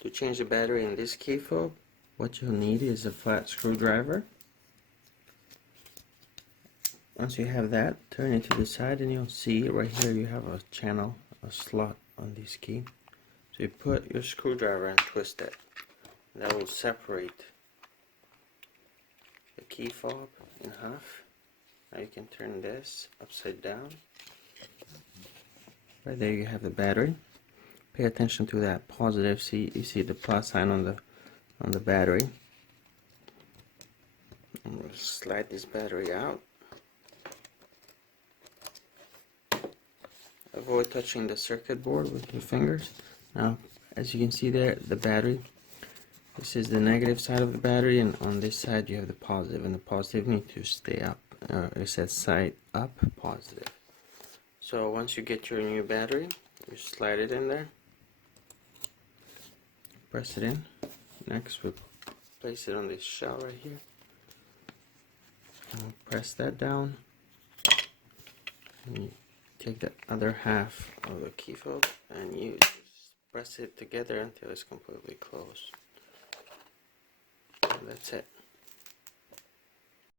To change the battery in this key fob, what you'll need is a flat screwdriver. Once you have that, turn it to the side and you'll see right here you have a channel, a slot on this key. So you put your screwdriver and twist it. That will separate the key fob in half. Now you can turn this upside down. Right there you have the battery. Pay attention to that positive. See, you see the plus sign on the battery. And we'll slide this battery out. Avoid touching the circuit board with your fingers. Now, as you can see there, the battery. This is the negative side of the battery, and on this side you have the positive, and the positive need to stay up. It says side up, positive. So once you get your new battery, you slide it in there. Press it in. Next, we'll place it on this shell right here. And we'll press that down. And you take the other half of the key fob and you just press it together until it's completely closed. And that's it.